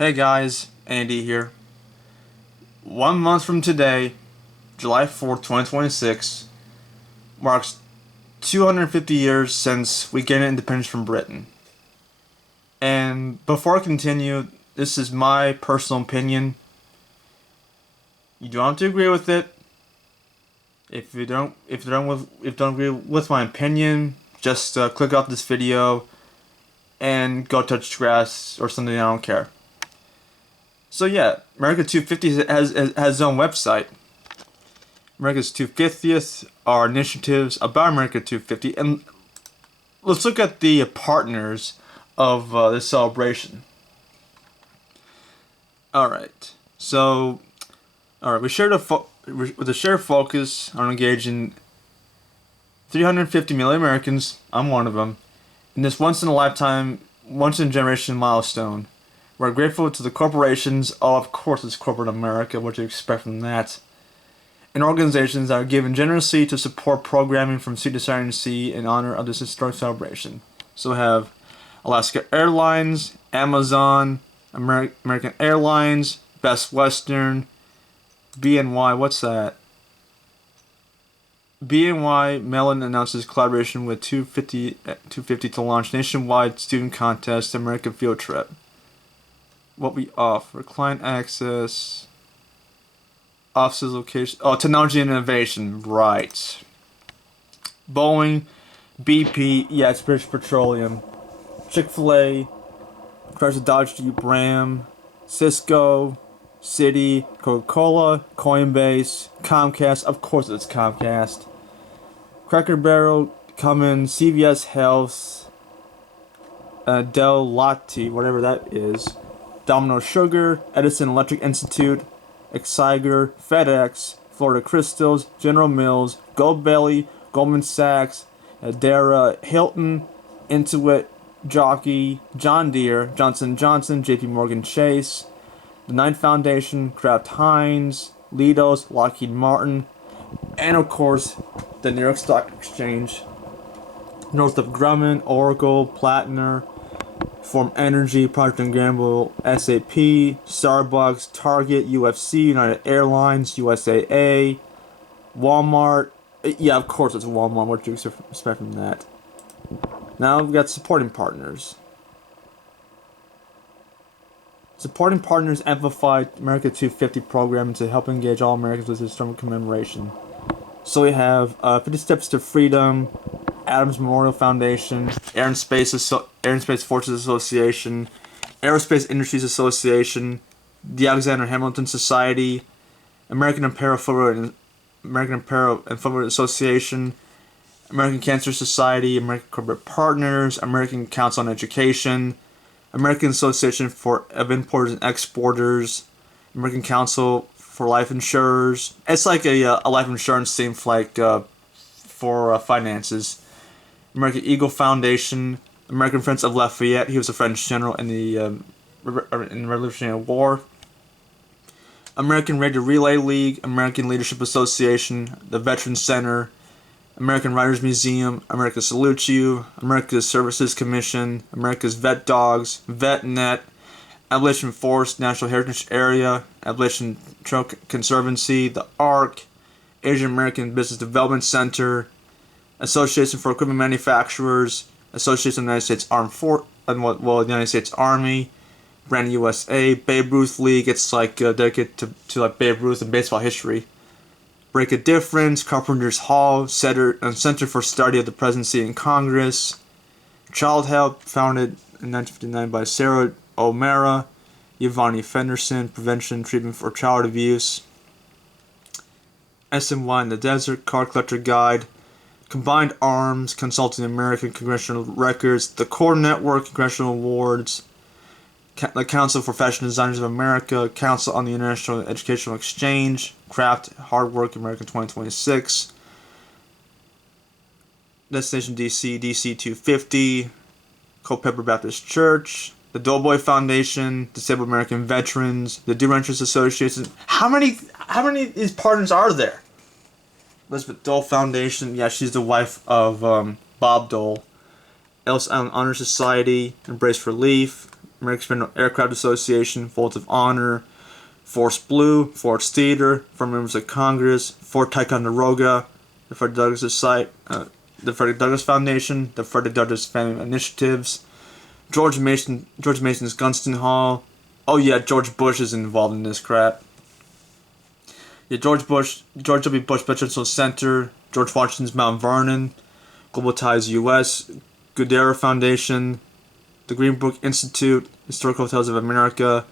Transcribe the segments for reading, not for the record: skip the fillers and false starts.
Hey guys, Andy here. 1 month from today, July 4th, 2026, marks 250 years since we gained independence from Britain. And before I continue, this is my personal opinion. You don't have to agree with it. If you don't agree with my opinion, just click off this video and go touch grass or something. I don't care. So yeah, America 250 has its own website. America's 250th are initiatives about America 250, and let's look at the partners of this celebration. Alright, we share with a shared focus on engaging 350 million Americans, I'm one of them, in this once-in-a-lifetime, once-in-a-generation milestone. We're grateful to the corporations, of course it's corporate America, what do you expect from that, and organizations that are given generously to support programming from sea to siren sea in honor of this historic celebration. So we have Alaska Airlines, Amazon, American Airlines, Best Western, BNY, what's that? BNY Mellon announces collaboration with 250 to launch nationwide student contest American Field Trip. What we offer: client access, offices location, technology and innovation, right. Boeing, BP, yeah, it's British Petroleum, Chick-fil-A, Chrysler Dodge Jeep Ram, Cisco, Citi, Coca-Cola, Coinbase, Comcast, of course it's Comcast, Cracker Barrel, Cummins, CVS Health, Del Latte, whatever that is, Domino Sugar, Edison Electric Institute, Exiger, FedEx, Florida Crystals, General Mills, Goldbelly, Goldman Sachs, Dara, Hilton, Intuit, Jockey, John Deere, Johnson & Johnson, JP Morgan Chase, the Knight Foundation, Kraft Heinz, Leidos, Lockheed Martin, and of course, the New York Stock Exchange, Northrop Grumman, Oracle, Platinum, Form Energy, Procter & Gamble, SAP, Starbucks, Target, UFC, United Airlines, USAA, Walmart. Yeah, of course it's Walmart. What do you expect from that? Now we've got supporting partners. Supporting partners amplify America 250 program to help engage all Americans with this historic commemoration. So we have 50 Steps to Freedom, Adams Memorial Foundation, Air and Space Forces Association, Aerospace Industries Association, the Alexander Hamilton Society, American Apparel Footwear Association, American Cancer Society, American Corporate Partners, American Council on Education, American Association of Importers and Exporters, American Council for Life Insurers. It's like a life insurance theme for finances. American Eagle Foundation, American Friends of Lafayette. He was a French general in the Revolutionary War. American Radio Relay League, American Leadership Association, the Veterans Center, American Writers Museum, America Salutes You, America's Services Commission, America's Vet Dogs, VetNet, Abolition Forest National Heritage Area, Abolition Trail Conservancy, the ARC, Asian American Business Development Center, Association for Equipment Manufacturers, Association of the United States the United States Army, Brand USA, Babe Ruth League. It's like dedicated to like Babe Ruth and baseball history. Break a Difference, Carpenter's Hall, Center for Study of the Presidency and Congress, Child Help, founded in 1959 by Sarah O'Mara, Yvonne Fenderson, Prevention Treatment for Child Abuse, SMY in the Desert, Card Collector Guide, Combined Arms, Consulting American Congressional Records, the Core Network, Congressional Awards, the Council for Fashion Designers of America, Council on the International Educational Exchange, Craft Hard Work America 2026, Destination DC, DC 250, Culpeper Baptist Church, the Doughboy Foundation, Disabled American Veterans, the Do Ranchers Association. How many of these partners are there? Elizabeth Dole Foundation, yeah, she's the wife of Bob Dole. Ellis Island Honor Society, Embrace Relief, American Experimental Aircraft Association, Vault of Honor, Force Blue, Force Theater, former members of Congress, Fort Ticonderoga, the Frederick Douglass site, the Frederick Douglass Foundation, the Frederick Douglass Family Initiatives, George Mason's Gunston Hall. Oh yeah, George Bush is involved in this crap. Yeah, George W. Bush Presidential Center, George Washington's Mount Vernon, Global Ties U.S., Goodera Foundation, the Greenbrook Institute, Historical Hotels of America,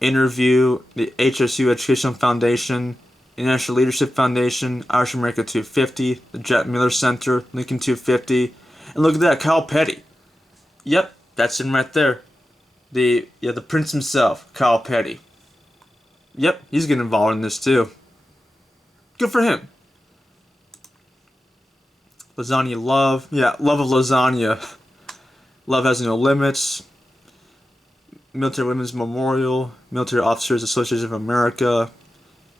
Interview, the HSU Educational Foundation, International Leadership Foundation, Irish America 250, the Jet Miller Center, Lincoln 250, and look at that, Kyle Petty. Yep, that's him right there. The Prince himself, Kyle Petty. Yep, he's getting involved in this too. Good for him. Lasagna Love. Yeah, love of lasagna. Love has no limits. Military Women's Memorial. Military Officers Association of America.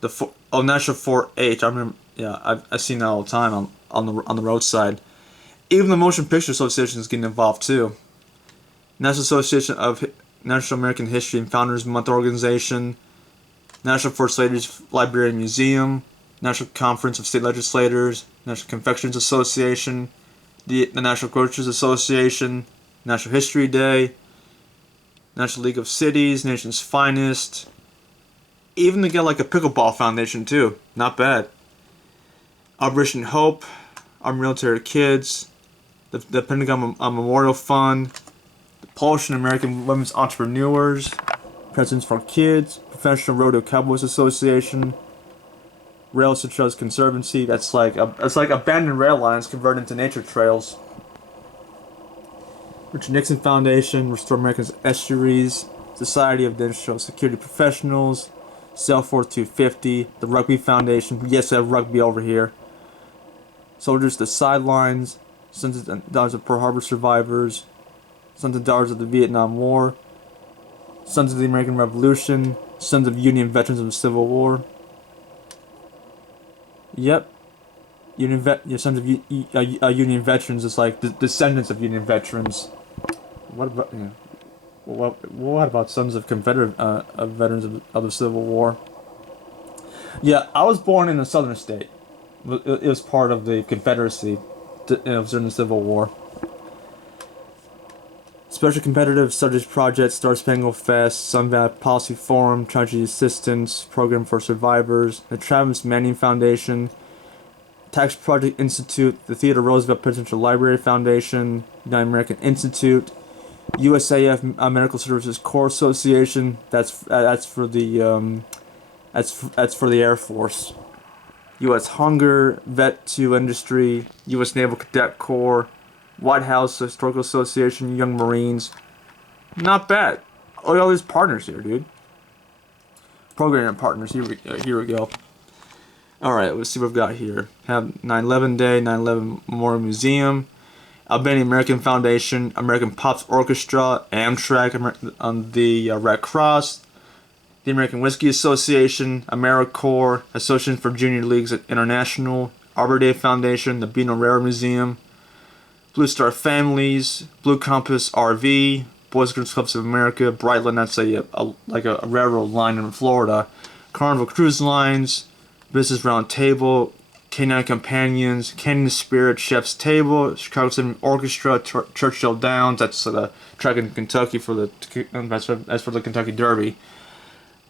National 4-H. I remember. Yeah, I've seen that all the time on the roadside. Even the Motion Picture Association is getting involved too. National Association of National American History and Founders Month Organization. National First Ladies Library and Museum, National Conference of State Legislators, National Confectioners Association, the National Grocers Association, National History Day, National League of Cities, Nation's Finest. Even to get like a pickleball foundation too, not bad. Operation Hope, Our Military Kids, the Pentagon Memorial Fund, the Polish and American Women's Entrepreneurs, Presidents for Kids, Professional Rodeo Cowboys Association, Rail to Trails Conservancy. That's like abandoned rail lines converted into nature trails. Richard Nixon Foundation, Restore America's Estuaries, Society of Industrial Security Professionals, Salesforce 250, the Rugby Foundation. Yes, I have rugby over here. Soldiers to the Sidelines, Sons and Daughters of Pearl Harbor Survivors, Sons and Daughters of the Vietnam War, Sons of the American Revolution, Sons of Union Veterans of the Civil War. Yep. Sons of Union Veterans is like the descendants of Union Veterans. What about Sons of Confederate Veterans of the Civil War? Yeah, I was born in a southern state. It was part of the Confederacy during the Civil War. Special Competitive Studies Project, Star Spangled Fest, Sun Valley Policy Forum, Tragedy Assistance, Program for Survivors, the Travis Manning Foundation, Tax Project Institute, the Theodore Roosevelt Presidential Library Foundation, United American Institute, USAF Medical Services Corps Association. That's for the Air Force. U.S. Hunger, Vet 2 Industry, U.S. Naval Cadet Corps, White House Historical Association, Young Marines. Not bad. Look at all these partners here, dude. Program partners. Here we go. Alright, let's see what we've got here. Have 9/11 Day, 9/11 Memorial Museum, Albanian American Foundation, American Pops Orchestra, Amtrak, on the Red Cross, the American Whiskey Association, AmeriCorps, Association for Junior Leagues International, Arbor Day Foundation, the Beano Rare Museum, Blue Star Families, Blue Compass RV, Boys and Girls Clubs of America, Brightline, that's a railroad line in Florida, Carnival Cruise Lines, Business Round Table, Canine Companions, Canyon Spirit, Chef's Table, Chicago Symphony Orchestra, Churchill Downs, that's the track in Kentucky that's for the Kentucky Derby.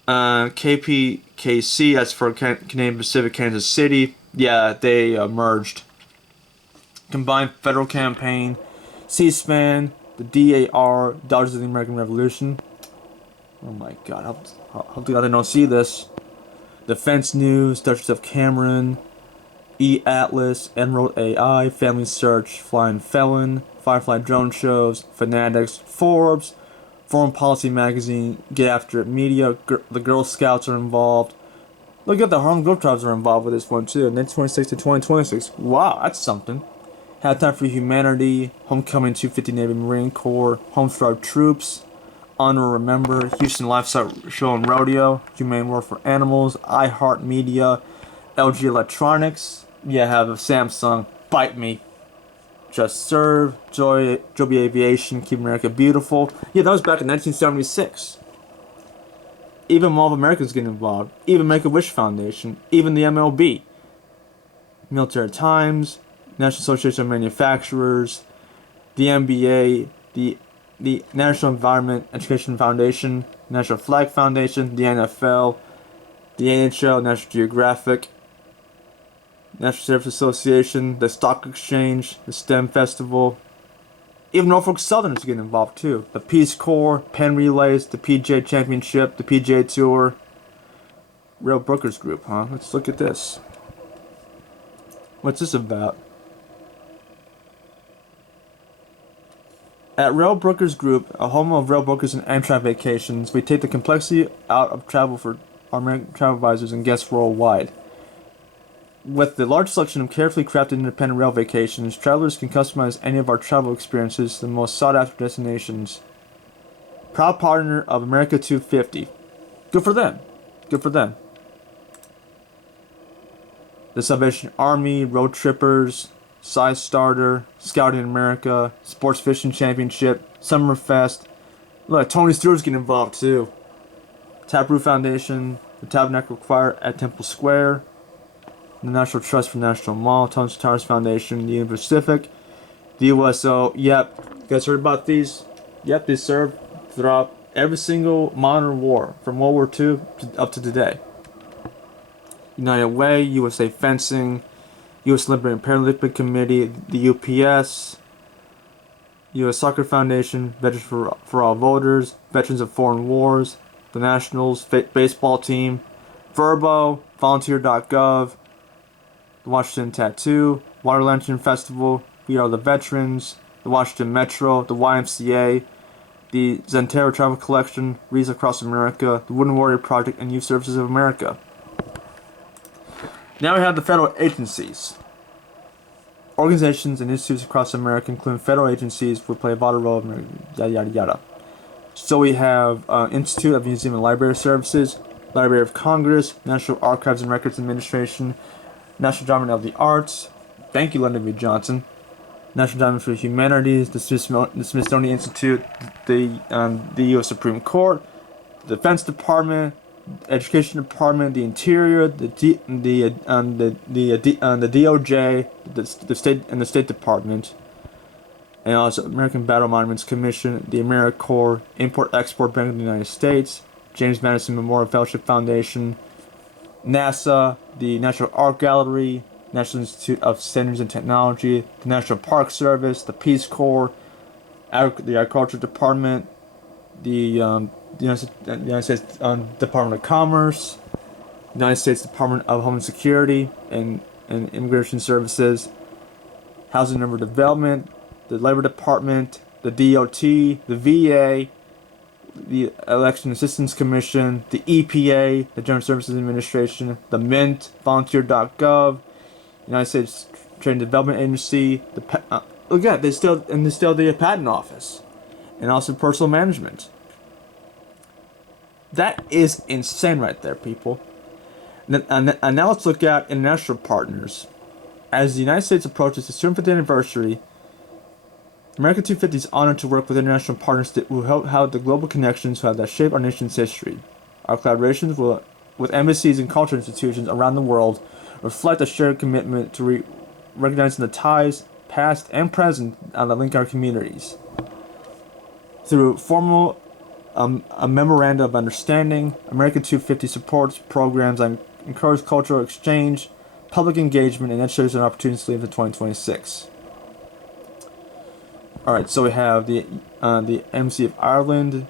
KPKC, that's for Canadian Pacific Kansas City. Yeah, they merged. Combined Federal Campaign, C-SPAN, the DAR, Daughters of the American Revolution. Oh my god, hopefully I don't see this. Defense News, Duchess of Cameron, E-Atlas, Emerald AI, Family Search, Flying Felon, Firefly Drone Shows, Fanatics, Forbes, Foreign Policy Magazine, Get After It Media, the Girl Scouts are involved. Look at the Harlem Globetrotters are involved with this one too, 1926 to 2026. Wow, that's something. Have Time for Humanity, Homecoming 250 Navy Marine Corps, Home for Our Troops, Honor Remember, Houston Lifestyle Show and Rodeo, Humane War for Animals, iHeartMedia, LG Electronics. Yeah, have a Samsung, Bite Me, Just Serve, Joby Aviation, Keep America Beautiful. Yeah, that was back in 1976. Even Mall of Americans getting involved. Even Make-A-Wish Foundation. Even the MLB. Military Times, National Association of Manufacturers, the NBA, the National Environment Education Foundation, National Flag Foundation, the NFL, the NHL, National Geographic, National Service Association, the Stock Exchange, the STEM Festival. Even Norfolk Southern is getting involved too. The Peace Corps, Penn Relays, the PGA Championship, the PGA Tour. Rail Brokers Group, huh? Let's look at this. What's this about? At Rail Brokers Group, a home of rail brokers and Amtrak vacations, we take the complexity out of travel for our American travel advisors and guests worldwide. With the large selection of carefully crafted independent rail vacations, travelers can customize any of our travel experiences to the most sought-after destinations. Proud partner of America 250. Good for them. Good for them. The Salvation Army, Road Trippers, Size Starter, Scouting America, Sports Fishing Championship, Summerfest. Look, Tony Stewart's getting involved too. Taproot Foundation, the Tabernacle Choir at Temple Square, the National Trust for National Mall, Thompson Towers Foundation, the Union Pacific, the USO. Yep, you guys heard about these? Yep, they served throughout every single modern war, from World War II up to today. United Way, USA Fencing, U.S. Olympic and Paralympic Committee, the UPS, U.S. Soccer Foundation, Veterans for All Voters, Veterans of Foreign Wars, the Nationals, baseball team, Verbo, Volunteer.gov, the Washington Tattoo, Water Lantern Festival, We Are the Veterans, the Washington Metro, the YMCA, the Zentero Travel Collection, Reads Across America, the Wooden Warrior Project, and Youth Services of America. Now we have the federal agencies. Organizations and institutes across America, including federal agencies, will play a vital role in yada yada yada. So we have Institute of Museum and Library Services, Library of Congress, National Archives and Records Administration, National Endowment of the Arts. Thank you, Lyndon B. Johnson. National Endowment for the Humanities, the Smithsonian Institute, the U.S. Supreme Court, the Defense Department, Education Department, the Interior, the DOJ, the State and the State Department, and also American Battle Monuments Commission, the AmeriCorps, Import-Export Bank of the United States, James Madison Memorial Fellowship Foundation, NASA, the National Art Gallery, National Institute of Standards and Technology, the National Park Service, the Peace Corps, the Agriculture Department, the United States Department of Commerce, United States Department of Homeland Security and Immigration Services, Housing and Urban Development, the Labor Department, the DOT, the VA, the Election Assistance Commission, the EPA, the General Services Administration, the Mint, Volunteer.gov, United States Trade and Development Agency, look at they still the Patent Office, and also Personal Management. That is insane right there, people. And now let's look at international partners. As the United States approaches its 250th anniversary, America 250 is honored to work with international partners that will help have the global connections that shape our nation's history. Our collaborations with embassies and cultural institutions around the world reflect a shared commitment to recognizing the ties, past and present, that link our communities. Through formal a memorandum of understanding, America 250 supports programs that encourage cultural exchange, public engagement, and education opportunities to lead into 2026. Alright, so we have the Embassy of Ireland,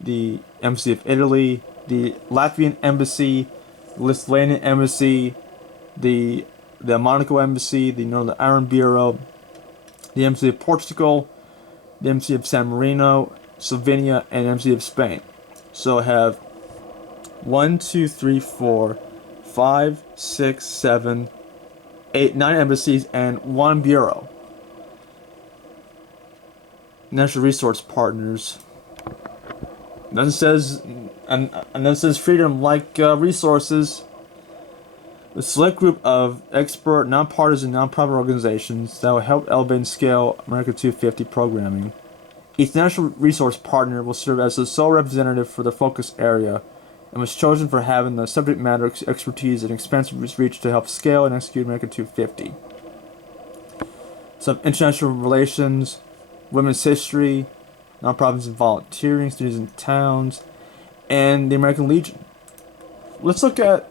the Embassy of Italy, the Latvian Embassy, the Lithuanian Embassy, the Monaco Embassy, the Northern Ireland Bureau, the Embassy of Portugal, the Embassy of San Marino, Slovenia, and Embassy of Spain. So I have 1, 2, 3, 4, 5, 6, 7, 8, 9 embassies and 1 bureau. National Resource Partners. And then it says freedom like resources. A select group of expert, nonpartisan, nonprofit organizations that will help elevate and scale America 250 programming. Each national resource partner will serve as the sole representative for the focus area and was chosen for having the subject matter expertise and expansive reach to help scale and execute America 250. Some international relations, women's history, nonprofits and volunteering, studies in towns, and the American Legion. Let's look at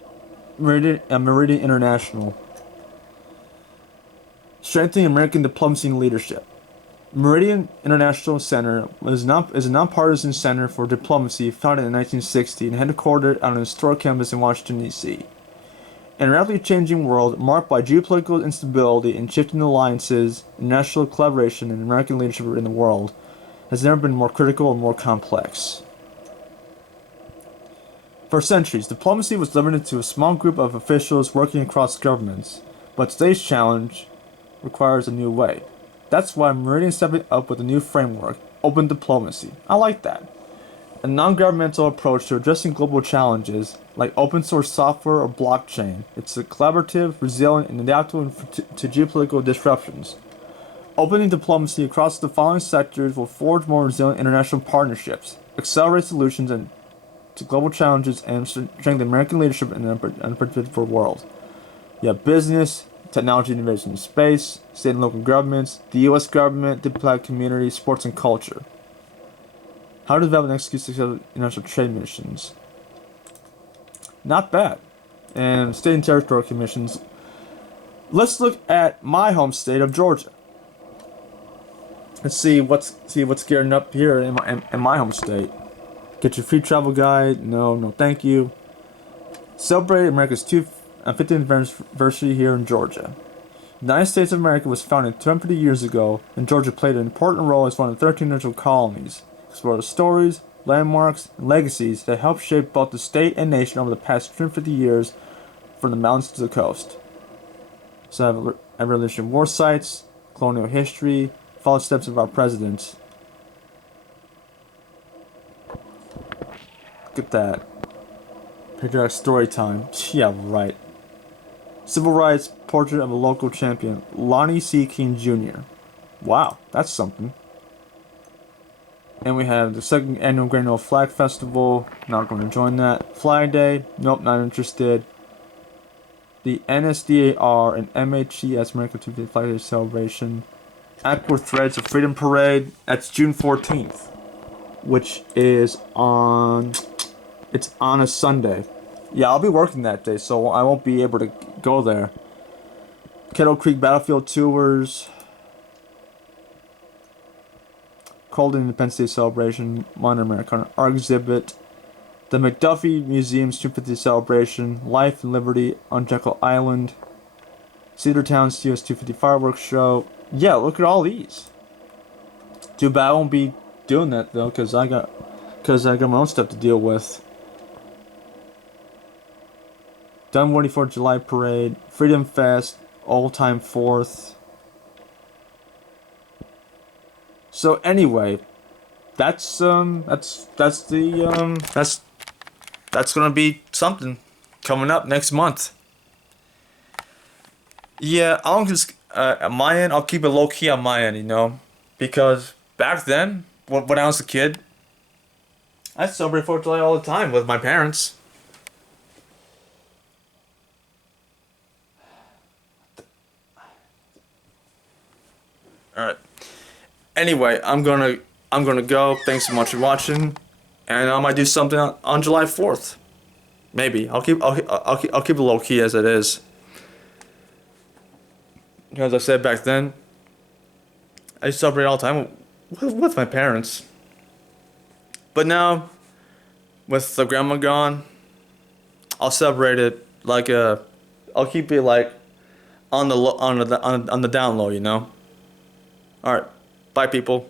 Meridian International. Strengthening American diplomacy and leadership. Meridian International Center is a nonpartisan center for diplomacy founded in 1960 and headquartered on an historic campus in Washington, D.C. In a rapidly changing world marked by geopolitical instability and shifting alliances, international collaboration and American leadership in the world has never been more critical and more complex. For centuries, diplomacy was limited to a small group of officials working across governments, but today's challenge requires a new way. That's why Meridian is stepping up with a new framework, open diplomacy. I like that. A non-governmental approach to addressing global challenges, like open source software or blockchain. It's a collaborative, resilient, and adaptable to geopolitical disruptions. Opening diplomacy across the following sectors will forge more resilient international partnerships, accelerate solutions to global challenges, and strengthen American leadership in an unpredictable world. You have business, technology innovation in space, state and local governments, the U.S. government, diplomatic community, sports and culture. How to develop and execute successful international trade missions. Not bad. And state and territory commissions. Let's look at my home state of Georgia. Let's see what's gearing up here in my home state. Get your free travel guide. No, thank you. Celebrate America's 50th anniversary here in Georgia. The United States of America was founded 250 years ago, and Georgia played an important role as one of the 13 original colonies. Explore the stories, landmarks, and legacies that helped shape both the state and nation over the past 250 years, from the mountains to the coast. So I have Revolutionary War sites, colonial history, follow the steps of our presidents. Look at that. Patriotic story time. Yeah, right. Civil rights portrait of a local champion, Lonnie C. King Jr. Wow, that's something. And we have the second annual Grand Ole Flag Festival. Not going to join that. Flag Day. Nope, not interested. The NSDAR and MHES American 250 Flag Day celebration. Aqua Threads of Freedom Parade. That's June 14th, which is on. It's on a Sunday. Yeah, I'll be working that day, so I won't be able to go there. Kettle Creek Battlefield Tours. Cold Independence Day Celebration. Modern Americana Art Exhibit. The McDuffie Museum's 250th Celebration. Life and Liberty on Jekyll Island. Cedartown's US 250 Fireworks Show. Yeah, look at all these. Too bad I won't be doing that, though, because I got my own stuff to deal with. Dunwoody 4th of July Parade, Freedom Fest, Old Time 4th. So anyway, that's gonna be something coming up next month. Yeah, I'll just at my end, I'll keep it low key on my end, because back then, when I was a kid, I celebrated 4th of July all the time with my parents. Alright. Anyway, I'm gonna go. Thanks so much for watching, and I might do something on July 4th. Maybe I'll keep it low key as it is. As I said back then, I used to celebrate all the time with my parents. But now, with the grandma gone, I'll celebrate it I'll keep it on the down low, All right, bye people.